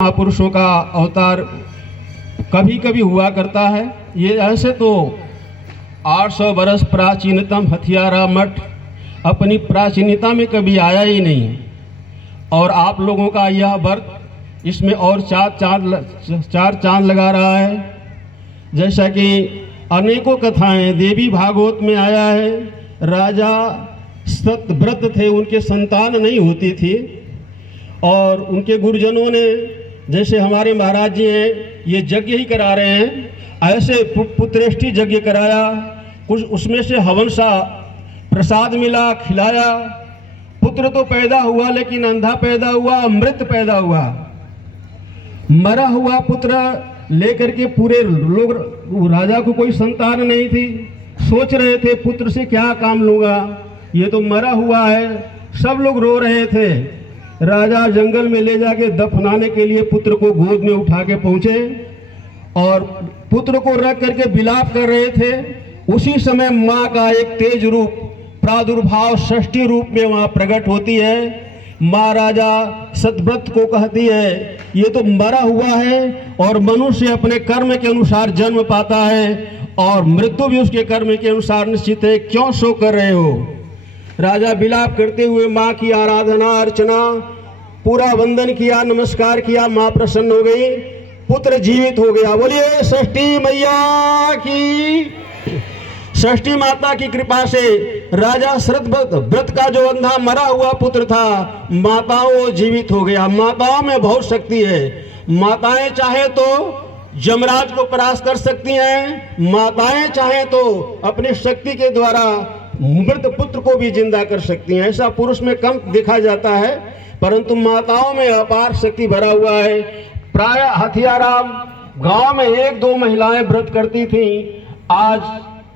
महापुरुषों का अवतार कभी कभी हुआ करता है। ये ऐसे तो 800 वर्ष प्राचीनतम हथियारा मठ अपनी प्राचीनता में कभी आया ही नहीं। और आप लोगों का यह व्रत इसमें और चार चांद लगा रहा है। जैसा कि अनेकों कथाएं देवी भागवत में आया है, राजा सतव्रत थे, उनके संतान नहीं होती थी और उनके गुरुजनों ने, जैसे हमारे महाराज जी हैं, ये यज्ञ ही करा रहे हैं, ऐसे पुत्रेष्टि यज्ञ कराया। कुछ उसमें से हवन सा प्रसाद मिला, खिलाया। पुत्र तो पैदा हुआ लेकिन अंधा पैदा हुआ, मृत पैदा हुआ। मरा हुआ पुत्र लेकर के पूरे लोग, राजा को कोई संतान नहीं थी, सोच रहे थे पुत्र से क्या काम लूँगा, ये तो मरा हुआ है। सब लोग रो रहे थे। राजा जंगल में ले जाके दफनाने के लिए पुत्र को गोद में उठा के पहुँचे और पुत्र को रख करके विलाप कर रहे थे। उसी समय माँ का एक तेज रूप प्रादुर्भाव षष्ठी रूप में वहाँ प्रकट होती है। माँ राजा सतव्रत को कहती है, ये तो मरा हुआ है और मनुष्य अपने कर्म के अनुसार जन्म पाता है और मृत्यु भी उसके कर्म के अनुसार निश्चित है, क्यों शोक कर रहे हो। राजा विलाप करते हुए माँ की आराधना अर्चना पूरा वंदन किया, नमस्कार किया। माँ प्रसन्न हो गई, पुत्र जीवित हो गया। बोलिए षष्ठी मैया की। षष्ठी माता की कृपा से राजा सतव्रत का जो अंधा मरा हुआ पुत्र था, माताओं जीवित हो गया। माताओं में बहुत शक्ति है। माताएं चाहे तो यमराज को परास्त कर सकती हैं, माताएं चाहे तो अपनी शक्ति के द्वारा मृत पुत्र को भी जिंदा कर सकती हैं। ऐसा पुरुष में कम देखा जाता है, परंतु माताओं में अपार शक्ति भरा हुआ है। प्राय हथियाराम गांव में 1-2 महिलाएं व्रत करती थीं। आज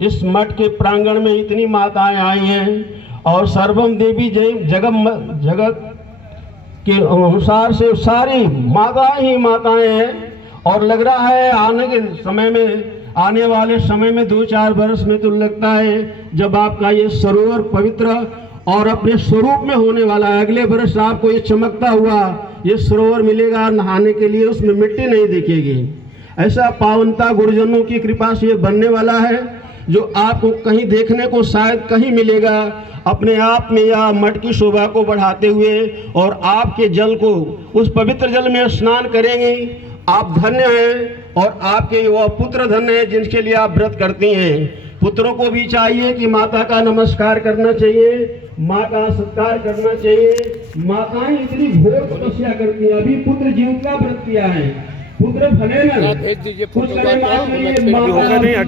इस मठ के प्रांगण में इतनी माताएं आई हैं और सर्वम देवी जगत के अनुसार से सारी माताएं ही माताएं हैं। और लग रहा है आने वाले समय में 2-4 वर्ष में तो लगता है जब आपका ये सरोवर पवित्र और अपने स्वरूप में होने वाला है। अगले वर्ष आपको ये चमकता हुआ ये सरोवर मिलेगा नहाने के लिए, उसमें मिट्टी नहीं दिखेगी। ऐसा पावनता गुरुजनों की कृपा से ये बनने वाला है जो आपको कहीं देखने को शायद कहीं मिलेगा। अपने आप में या मठ की शोभा को बढ़ाते हुए और आपके जल को, उस पवित्र जल में स्नान करेंगे। आप धन्य हैं और आपके वह पुत्र धन्य हैं जिनके लिए आप व्रत करती हैं। पुत्रों को भी चाहिए कि माता का नमस्कार करना चाहिए, माँ का सत्कार करना चाहिए। माताएं इतनी घोर तपस्या करती हैं। अभी पुत्र जीव का व्रत किया है, पुत्र भले न कुछ करे माँ के लिए,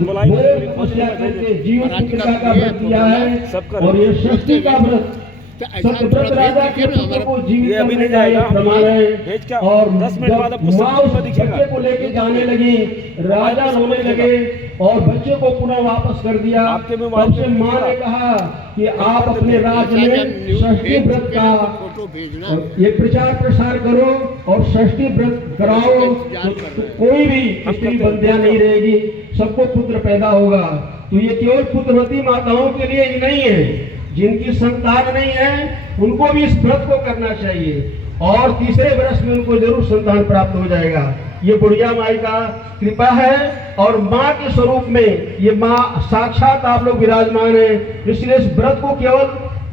तपस्या करके जीवन पुत्र का व्रत किया है। और ये षष्ठी का व्रत सतव्रत राजा के पुत्र को जीवित करने का एक प्रमाण है। और जब माँ उस बच्चे को लेके जाने लगी, राजा रोने लगे और बच्चे को पुनः वापस कर दिया। तब से माँ ने कहा कि आप अपने राज्य में षष्ठी व्रत का ये प्रचार प्रसार करो और षष्ठी व्रत कराओ, तो कोई भी स्त्री बंध्या नहीं रहेगी, सबको पुत्र पैदा होगा। तो ये केवल पुत्रवती माताओं के लिए ही नहीं है, जिनकी संतान नहीं है उनको भी इस व्रत को करना चाहिए और तीसरे वर्ष में उनको जरूर संतान प्राप्त हो जाएगा। ये बुढ़िया माई का कृपा है और माँ के स्वरूप में ये माँ साक्षात आप लोग विराजमान है। इसलिए इस व्रत को केवल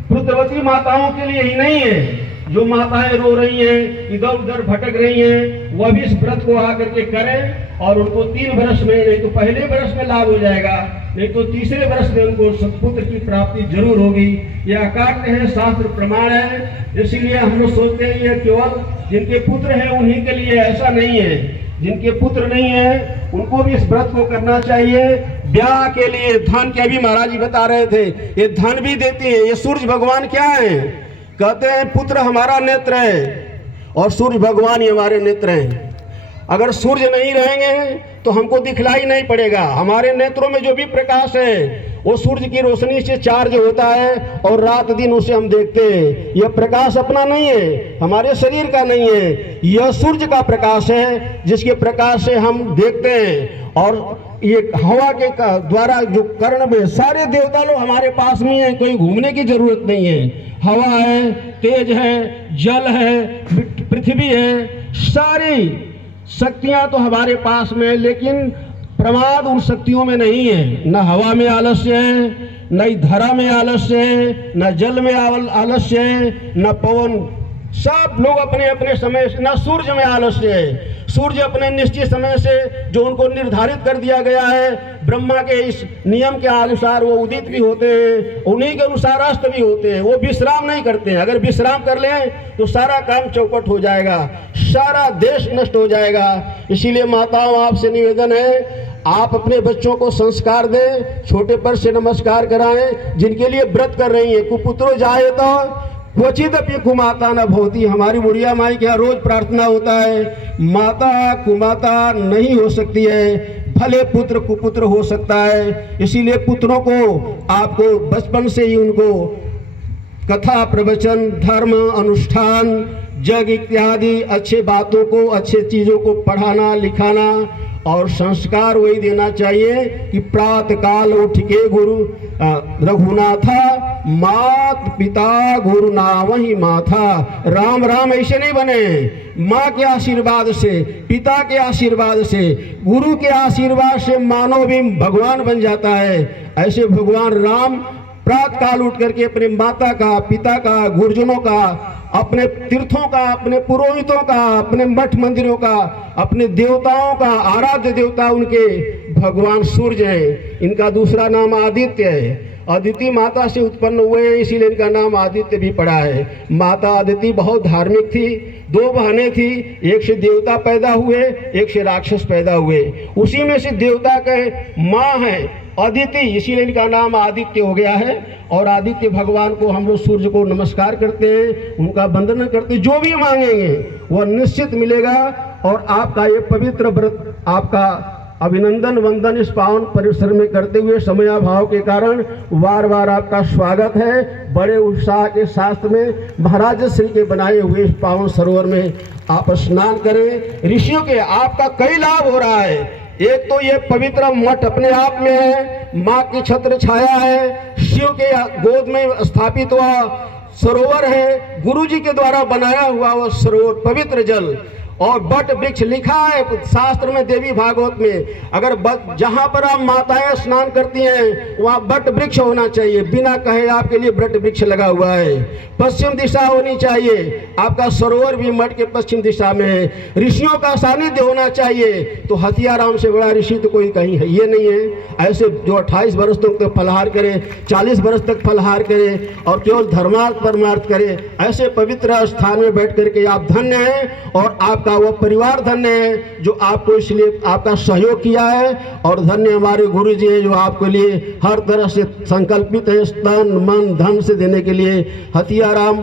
पुत्रवती माताओं के लिए ही नहीं है, जो माताएं रो रही हैं, इधर उधर भटक रही हैं, वह भी इस व्रत को आकर के करें और उनको 3 वर्ष में, नहीं तो पहले वर्ष में लाभ हो जाएगा, नहीं तो तीसरे वर्ष में उनको सत्पुत्र की प्राप्ति जरूर होगी। यह अकाट्य है, शास्त्र प्रमाण है। इसीलिए हम लोग सोचते हैं ये केवल जिनके पुत्र हैं उन्हीं के लिए, ऐसा नहीं है। जिनके पुत्र नहीं है उनको भी इस व्रत को करना चाहिए। ब्याह के लिए धन के, अभी महाराज जी बता रहे थे, ये धन भी देते हैं। ये सूर्य भगवान क्या है, कहते हैं पुत्र हमारा नेत्र है और सूर्य भगवान ही हमारे नेत्र हैं। अगर सूर्य नहीं रहेंगे तो हमको दिखलाई नहीं पड़ेगा। हमारे नेत्रों में जो भी प्रकाश है वो सूर्य की रोशनी से चार्ज होता है और रात दिन उसे हम देखते हैं। यह प्रकाश अपना नहीं है, हमारे शरीर का नहीं है, यह सूर्य का प्रकाश है जिसके प्रकाश से हम देखते हैं। और ये हवा के द्वारा जो कर्ण में सारे देवता लोग हमारे पास में हैं, कोई घूमने की जरूरत नहीं है। हवा है, तेज है, जल है, पृथ्वी है, सारी शक्तियां तो हमारे पास में है, लेकिन प्रमाद उन शक्तियों में नहीं है। न हवा में आलस्य है, न धरा में आलस्य है, न जल में आलस्य है, न पवन। सब लोग अपने अपने समय से, न सूर्य में आलस्य है। सूर्य अपने निश्चित समय से जो उनको निर्धारित कर दिया गया है, ब्रह्मा के इस नियम के अनुसार वो उदित भी होते हैं, उन्हीं के अनुसार अस्त भी होते हैं। वो विश्राम नहीं करते हैं। अगर विश्राम कर लें तो सारा काम चौपट हो जाएगा, सारा देश नष्ट हो जाएगा। इसीलिए माताओं, आपसे निवेदन है, आप अपने बच्चों को संस्कार दें, छोटे पर से नमस्कार कराएं। जिनके लिए व्रत कर रही हैं, कुपुत्रो जाए तो क्वचित अपनी कुमाता न भवती। हमारी बुढ़िया माई के यहाँ रोज प्रार्थना होता है, माता कुमाता नहीं हो सकती है, भले पुत्र कुपुत्र हो सकता है। इसीलिए पुत्रों को आपको बचपन से ही उनको कथा प्रवचन, धर्म अनुष्ठान, जग इत्यादि अच्छे बातों को, अच्छे चीज़ों को पढ़ाना लिखाना और संस्कार वही देना चाहिए कि प्रातः काल उठ के गुरु रघुनाथा मात पिता गुरु नाम ही माथा। राम राम ऐसे नहीं बने। माँ के आशीर्वाद से, पिता के आशीर्वाद से, गुरु के आशीर्वाद से मानव भी भगवान बन जाता है। ऐसे भगवान राम प्रातः काल उठ करके अपने माता का, पिता का, गुरुजनों का, अपने तीर्थों का, अपने पुरोहितों का, अपने मठ मंदिरों का, अपने देवताओं का, आराध्य देवता उनके भगवान सूर्य हैं। इनका दूसरा नाम आदित्य है। अदिति माता से उत्पन्न हुए हैं, इसीलिए इनका नाम आदित्य भी पड़ा है। माता अदिति बहुत धार्मिक थी। 2 बहनें थी, एक से देवता पैदा हुए, एक से राक्षस पैदा हुए। उसी में से देवता के माँ है अदिति, इसीलिए इनका नाम आदित्य हो गया है। और आदित्य भगवान को हम लोग सूर्य को नमस्कार करते हैं, उनका वंदन करते हैं। जो भी मांगेंगे वह निश्चित मिलेगा। और आपका ये पवित्र व्रत, आपका अभिनंदन वंदन इस पावन परिसर में करते हुए समयाभाव के कारण बार बार आपका स्वागत है। बड़े उत्साह के साथ में महाराज श्री के बनाए हुए इस पावन सरोवर में आप स्नान करें। ऋषियों के आपका कई लाभ हो रहा है। एक तो ये पवित्र मठ अपने आप में है, माँ की छत्र छाया है, शिव के गोद में स्थापित हुआ सरोवर है, गुरु जी के द्वारा बनाया हुआ वो सरोवर, पवित्र जल और बट वृक्ष लिखा है शास्त्र में, देवी भागवत में। अगर जहाँ पर आप माताएं स्नान करती हैं वहाँ बट वृक्ष होना चाहिए। बिना कहे आपके लिए बट वृक्ष लगा हुआ है। पश्चिम दिशा होनी चाहिए। आपका सरोवर भी मठ के पश्चिम दिशा में है। ऋषियों का सानिध्य होना चाहिए। तो हथियाराम से बड़ा ऋषि तो कोई कहीं है ये नहीं है। ऐसे जो 28 वर्ष तक फलहार करे, 40 वर्ष तक फलहार करे और केवल धर्मार्थ परमार्थ करे, ऐसे पवित्र स्थान में बैठ करके आप धन्य हैं। और आपका वो परिवार धन्य है जो आपको इसलिए आपका सहयोग किया है। और धन्य हमारे गुरु जी हैं जो आपके लिए हर तरह से संकल्पित है, तन मन धन से देने के लिए। हथियाराम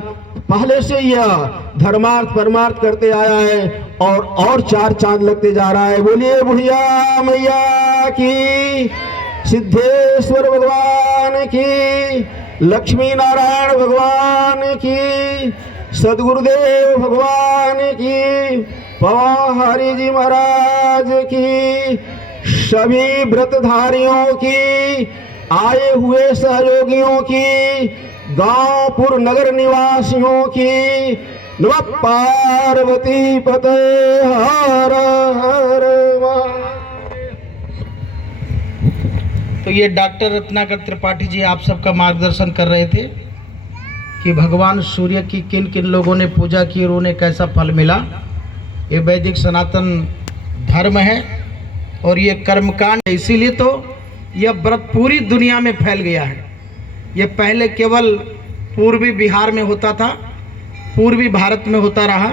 पहले से यह धर्मार्थ परमार्थ करते आया है और 4 चांद लगते जा रहा है। बोलिए बुढ़िया मैया की, सिद्धेश्वर भगवान की, लक्ष्मी नारायण भगवान की, सदगुरुदेव भगवान की, पवाहरि जी महाराज की, सभी व्रतधारियों की, आए हुए सहयोगियों की, गांवपुर नगर निवासियों की, नमः पार्वती पते हर हर महादेव। तो ये डॉक्टर रत्नाकर त्रिपाठी जी आप सबका मार्गदर्शन कर रहे थे कि भगवान सूर्य की किन किन लोगों ने पूजा की और उन्हें कैसा फल मिला। ये वैदिक सनातन धर्म है और ये कर्मकांड है। इसीलिए तो यह व्रत पूरी दुनिया में फैल गया है। ये पहले केवल पूर्वी बिहार में होता था, पूर्वी भारत में होता रहा।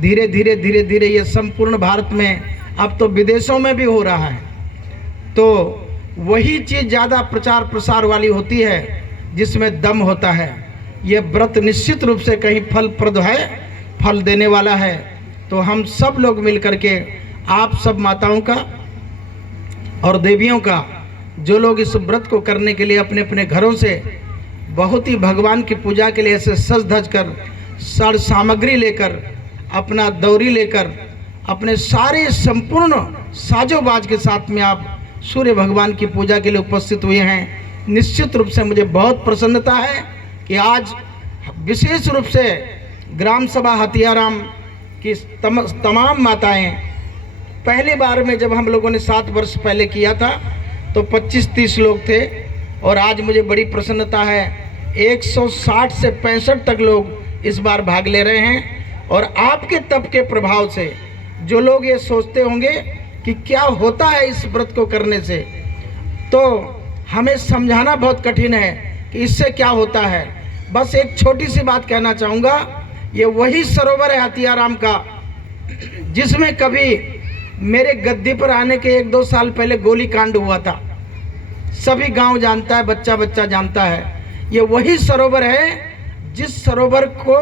धीरे धीरे धीरे धीरे ये संपूर्ण भारत में, अब तो विदेशों में भी हो रहा है। तो वही चीज़ ज़्यादा प्रचार प्रसार वाली होती है जिसमें दम होता है। ये व्रत निश्चित रूप से कहीं फलप्रद है, फल देने वाला है। तो हम सब लोग मिल करके, आप सब माताओं का और देवियों का, जो लोग इस व्रत को करने के लिए अपने अपने घरों से बहुत ही भगवान की पूजा के लिए ऐसे सज धज कर, सार सामग्री लेकर, अपना दौरी लेकर, अपने सारे संपूर्ण साजोबाज के साथ में आप सूर्य भगवान की पूजा के लिए उपस्थित हुए हैं। निश्चित रूप से मुझे बहुत प्रसन्नता है कि आज विशेष रूप से ग्राम सभा हथियाराम कि तमाम माताएं, पहली बार में जब हम लोगों ने 7 वर्ष पहले किया था तो 25-30 लोग थे, और आज मुझे बड़ी प्रसन्नता है 160 से 65 तक लोग इस बार भाग ले रहे हैं। और आपके तप के प्रभाव से जो लोग ये सोचते होंगे कि क्या होता है इस व्रत को करने से, तो हमें समझाना बहुत कठिन है कि इससे क्या होता है। बस एक छोटी सी बात कहना चाहूँगा, ये वही सरोवर है हथियाराम का जिसमें कभी मेरे गद्दी पर आने के 1-2 साल पहले गोली कांड हुआ था। सभी गांव जानता है, बच्चा बच्चा जानता है। ये वही सरोवर है जिस सरोवर को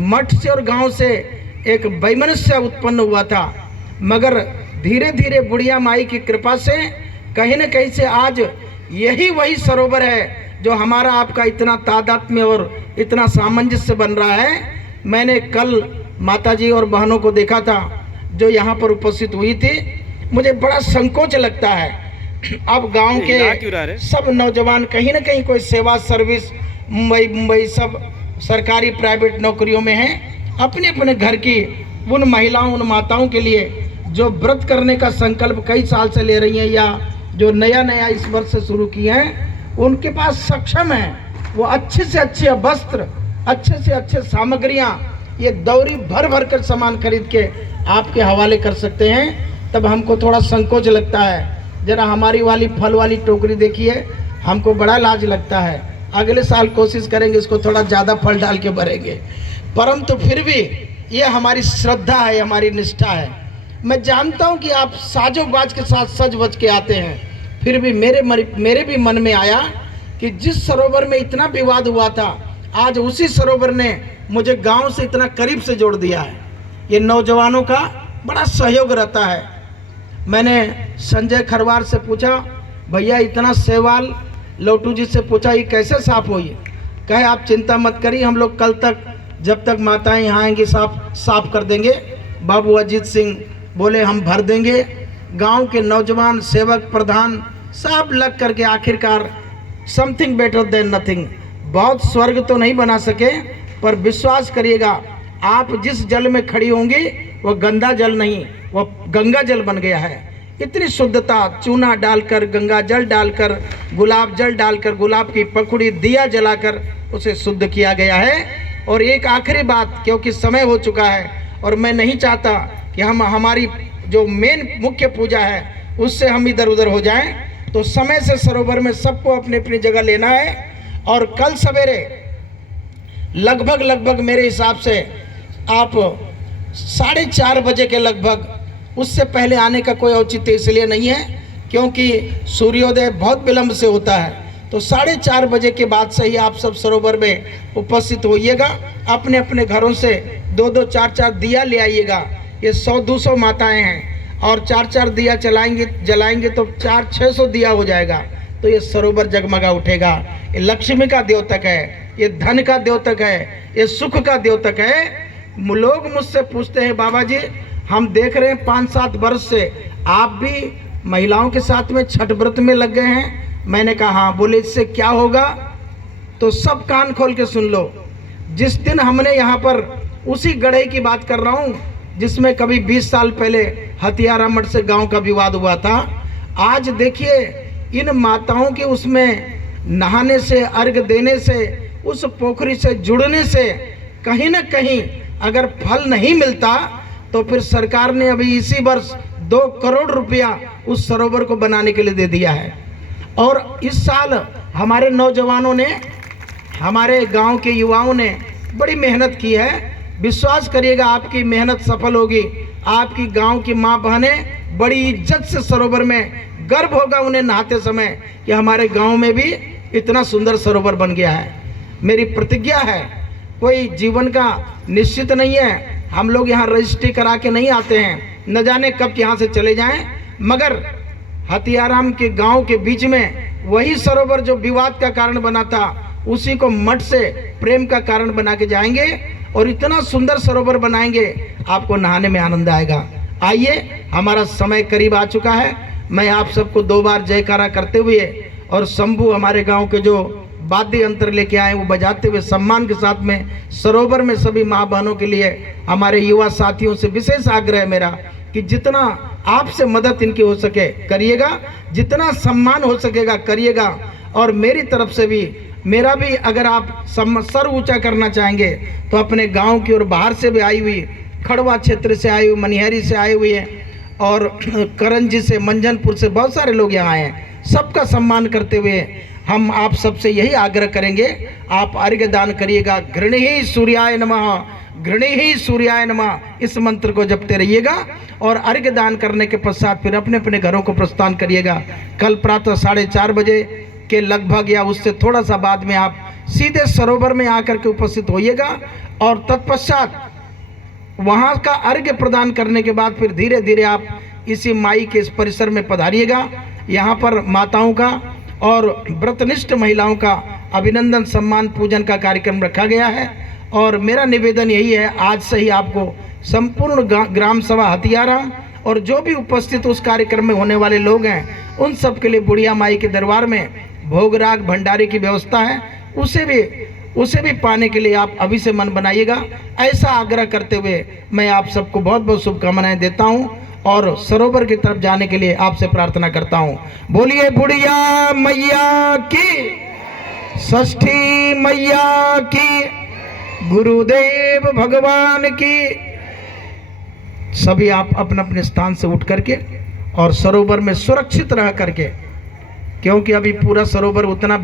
मठ से और गांव से एक वैमनस्य उत्पन्न हुआ था, मगर धीरे धीरे बुढ़िया माई की कृपा से कहीं न कहीं से आज यही वही सरोवर है जो हमारा आपका इतना तादात्म्य और इतना सामंजस्य बन रहा है। मैंने कल माताजी और बहनों को देखा था जो यहाँ पर उपस्थित हुई थी, मुझे बड़ा संकोच लगता है। अब गांव के सब नौजवान कहीं ना कहीं कोई सेवा सर्विस मुंबई सब सरकारी प्राइवेट नौकरियों में हैं। अपने अपने घर की उन महिलाओं, उन माताओं के लिए जो व्रत करने का संकल्प कई साल से ले रही हैं या जो नया नया इस वर्ष से शुरू किए हैं, उनके पास सक्षम है, वो अच्छे से अच्छे वस्त्र, अच्छे से अच्छे सामग्रियां, ये दौरी भर भर कर सामान खरीद के आपके हवाले कर सकते हैं। तब हमको थोड़ा संकोच लगता है। जरा हमारी वाली फल वाली टोकरी देखिए, हमको बड़ा लाज लगता है। अगले साल कोशिश करेंगे इसको थोड़ा ज़्यादा फल डाल के भरेंगे, परंतु फिर भी ये हमारी श्रद्धा है, हमारी निष्ठा है। मैं जानता हूँ कि आप साजो बाज के साथ सज बज के आते हैं, फिर भी मेरे भी मन में आया कि जिस सरोवर में इतना विवाद हुआ था, आज उसी सरोवर ने मुझे गांव से इतना करीब से जोड़ दिया है। ये नौजवानों का बड़ा सहयोग रहता है। मैंने संजय खरवार से पूछा, भैया इतना सेवाल, लोटू जी से पूछा ये कैसे साफ हुई? कहे आप चिंता मत करिए, हम लोग कल तक जब तक माताएं यहाँ आएंगी साफ कर देंगे। बाबू अजीत सिंह बोले हम भर देंगे। गांव के नौजवान, सेवक, प्रधान सब लग करके आखिरकार समथिंग बेटर देन नथिंग। बहुत स्वर्ग तो नहीं बना सके, पर विश्वास करिएगा आप जिस जल में खड़ी होंगी वो गंदा जल नहीं, वो गंगा जल बन गया है। इतनी शुद्धता, चूना डालकर, गंगा जल डालकर, गुलाब जल डालकर, गुलाब की पखुड़ी, दिया जलाकर उसे शुद्ध किया गया है। और एक आखिरी बात, क्योंकि समय हो चुका है और मैं नहीं चाहता कि हम हमारी जो मेन मुख्य पूजा है उससे हम इधर उधर हो जाएं, तो समय से सरोवर में सबको अपनी अपनी जगह लेना है। और कल सवेरे लगभग मेरे हिसाब से आप 4:30 बजे के लगभग, उससे पहले आने का कोई औचित्य इसलिए नहीं है क्योंकि सूर्योदय बहुत विलंब से होता है। तो 4:30 बजे के बाद से ही आप सब सरोवर में उपस्थित होइएगा। अपने अपने घरों से 2-2, 4-4 दिया ले आइएगा। ये 100-200 माताएं हैं और 4-4 दिया जलाएंगे तो 400-600 दिया हो जाएगा। तो ये सरोवर जगमगा उठेगा। ये लक्ष्मी का द्योतक है, ये धन का द्योतक है, ये सुख का द्योतक है। लोग मुझसे पूछते हैं, बाबा जी हम देख रहे हैं 5-7 वर्ष से आप भी महिलाओं के साथ में छठ व्रत में लग गए हैं। मैंने कहा हाँ। बोले इससे क्या होगा? तो सब कान खोल के सुन लो। जिस दिन हमने यहाँ पर उसी गढ़ई की बात कर रहा हूँ जिसमें कभी 20 साल पहले हथियाराम मठ से गांव का विवाद हुआ था, आज देखिए इन माताओं के उसमें नहाने से, अर्घ देने से, उस पोखरी से जुड़ने से कहीं ना कहीं अगर फल नहीं मिलता तो फिर सरकार ने अभी इसी वर्ष 2 करोड़ रुपया उस सरोवर को बनाने के लिए दे दिया है। और इस साल हमारे नौजवानों ने, हमारे गांव के युवाओं ने बड़ी मेहनत की है। विश्वास करिएगा आपकी मेहनत सफल होगी। आपकी गांव की माँ बहनें बड़ी इज्जत से सरोवर में, गर्व होगा उन्हें नहाते समय कि हमारे गांव में भी इतना सुंदर सरोवर बन गया है। मेरी प्रतिज्ञा है, कोई जीवन का निश्चित नहीं है। हम लोग यहाँ रजिस्ट्री करा के नहीं आते हैं, न जाने कब यहाँ से चले जाएं, मगर हथियाराम के गांव के बीच में वही सरोवर जो विवाद का कारण बना था, उसी को मठ से प्रेम का कारण बना के जाएंगे और इतना सुंदर सरोवर बनाएंगे, आपको नहाने में आनंद आएगा। आइए, हमारा समय करीब आ चुका है। मैं आप सबको 2 बार जयकारा करते हुए और शंभू हमारे गांव के जो वाद्य यंत्र लेके आए, वो बजाते हुए सम्मान के साथ में सरोवर में सभी माँ बहनों के लिए हमारे युवा साथियों से विशेष आग्रह है मेरा कि जितना आपसे मदद इनकी हो सके करिएगा, जितना सम्मान हो सकेगा करिएगा। और मेरी तरफ से भी मेरा भी अगर आप सर ऊंचा करना चाहेंगे तो अपने गांव की और बाहर से भी आई हुई, खड़वा क्षेत्र से आई हुई, मनिहारी से आई हुई है और करंजी से, मंजनपुर से बहुत सारे लोग यहाँ आए हैं। सबका सम्मान करते हुए हम आप सबसे यही आग्रह करेंगे, आप अर्घ्य दान करिएगा। घृणी सूर्याय नमः, घृणी सूर्याय नमः, इस मंत्र को जपते रहिएगा और अर्घ्य दान करने के पश्चात फिर अपने अपने घरों को प्रस्थान करिएगा। कल प्रातः 4:30 बजे के लगभग या उससे थोड़ा सा बाद में आप सीधे सरोवर में आकर के उपस्थित होइएगा और तत्पश्चात वहाँ का अर्घ्य प्रदान करने के बाद फिर धीरे धीरे आप इसी माई के इस परिसर में पधारिएगा। यहाँ पर माताओं का और व्रतनिष्ठ महिलाओं का अभिनंदन, सम्मान, पूजन का कार्यक्रम रखा गया है। और मेरा निवेदन यही है, आज से ही आपको संपूर्ण ग्राम सभा हथियारा और जो भी उपस्थित उस कार्यक्रम में होने वाले लोग हैं उन सब के लिए बुढ़िया माई के दरबार में भोगराग भंडारे की व्यवस्था है, उसे भी पाने के लिए आप अभी से मन बनाइएगा। ऐसा आग्रह करते हुए मैं आप सबको बहुत बहुत शुभकामनाएं देता हूं और सरोवर की तरफ जाने के लिए आपसे प्रार्थना करता हूं। बोलिए बुढ़िया मैया की, षष्ठी मैया की, गुरुदेव भगवान की। सभी आप अपने अपने स्थान से उठ करके और सरोवर में सुरक्षित रह करके, क्योंकि अभी पूरा सरोवर उतना